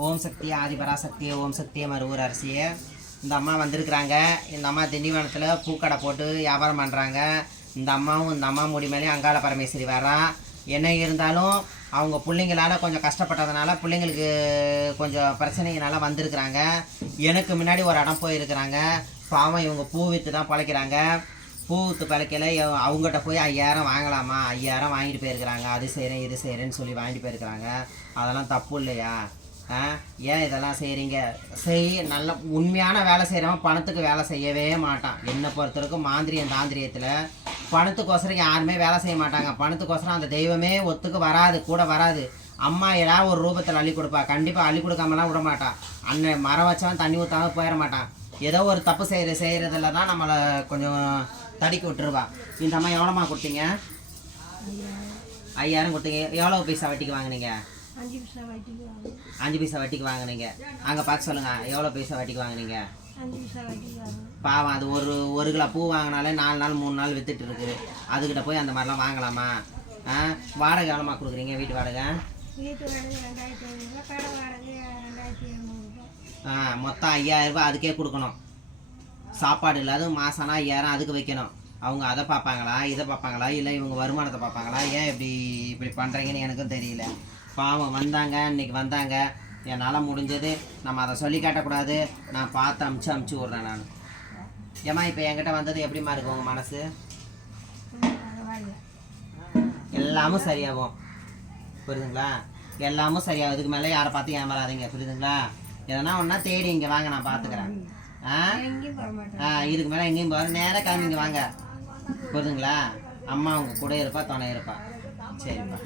ஓம் சக்தி ஆதிபராசக்தி ஓம் சக்தி மருவூர் அரசியே. இந்த அம்மா வந்திருக்கிறாங்க. இந்த அம்மா திண்டிவனத்தில் பூக்கடை போட்டு வியாபாரம் பண்ணுறாங்க. இந்த அம்மா முடி மேலேயும் அங்காள பரமேஸ்வரி வரான். என்ன இருந்தாலும் அவங்க பிள்ளைங்களால் கொஞ்சம் கஷ்டப்பட்டதுனால பிள்ளைங்களுக்கு கொஞ்சம் பிரச்சனையினால வந்திருக்கிறாங்க. எனக்கு முன்னாடி ஒரு இடம் போயிருக்கிறாங்க. பாவம் இவங்க பூ விற்று தான் பழைக்கிறாங்க. பூ விற்று பழைக்கல அவங்ககிட்ட போய் 5000 வாங்கலாமா, 5000 வாங்கிட்டு போயிருக்கிறாங்க. அது செய்கிறேன் இது செய்கிறேன்னு சொல்லி வாங்கிட்டு போயிருக்கிறாங்க. அதெல்லாம் தப்பு இல்லையா? ஏன் இதெல்லாம் செய்கிறீங்க? நல்ல உண்மையான வேலை செய்கிறவன் பணத்துக்கு வேலை செய்யவே மாட்டான். என்னை பொறுத்தவரைக்கும் மாந்திரியம் தாந்திரியத்தில் பணத்துக்கோசரம் யாருமே வேலை செய்ய மாட்டாங்க. பணத்துக்கோசரம் அந்த தெய்வமே ஒத்துக்கு வராது, கூட வராது. அம்மா ஏதாவது ஒரு ரூபத்தில் அள்ளி கொடுப்பா. கண்டிப்பாக அள்ளி கொடுக்காமலாம் விட மாட்டான். அண்ணன் மரம் வச்சவன் தண்ணி ஊற்றாமல் போயிட மாட்டான். ஏதோ ஒரு தப்பு செய்கிறதில்ல தான் நம்மளை கொஞ்சம் தடுக்கி விட்டுருவா. இந்த அம்மா எவ்வளோமா கொடுத்தீங்க? 5000 கொடுத்தீங்க. எவ்வளோ பைசா வட்டிக்கு வாங்கினீங்க? 5 பைசா வட்டிக்கு வாங்கினீங்க. அங்கே பார்த்து சொல்லுங்கள், எவ்வளோ பைசா வட்டிக்கு வாங்கினீங்க? பாவம், அது ஒரு கிலோ பூ வாங்கினாலே 4 நாள் 3 நாள் வித்துட்டு இருக்குது. அதுக்கிட்ட போய் அந்த மாதிரிலாம் வாங்கலாமா? வாடகை எவ்வளோமா கொடுக்குறீங்க? வீட்டு வாடகை மொத்தம் 5000 ரூபாய் அதுக்கே கொடுக்கணும். சாப்பாடு இல்லாத மாதம்னா 5000 அதுக்கு வைக்கணும். அவங்க அதை பார்ப்பாங்களா, இதை பார்ப்பாங்களா, இல்லை இவங்க வருமானத்தை பார்ப்பாங்களா? ஏன் இப்படி பண்ணுறீங்கன்னு எனக்கும் தெரியல. பாவம் வந்தாங்க, இன்றைக்கி வந்தாங்க. என்னால் முடிஞ்சது நம்ம அதை சொல்லி காட்டக்கூடாது. நான் பார்த்து அமுச்சு விட்றேன் நான். ஏம்மா இப்போ என்கிட்ட வந்தது எப்படிமா இருக்கும் உங்கள் மனசு? எல்லாமும் சரியாகும், புரியுதுங்களா? எல்லாமும் சரியாகும். இதுக்கு மேலே யாரை பார்த்து ஏமாறாதீங்க, புரியுதுங்களா? எதனா ஒன்றா தேடி இங்கே வாங்க, நான் பார்த்துக்கிறேன். இதுக்கு மேலே எங்கேயும் போகிற நேராக கிளம்பிங்க வாங்க, புரியுதுங்களா? அம்மா உங்கள் கூட இருப்பா, துணை இருப்பா. சரிப்பா.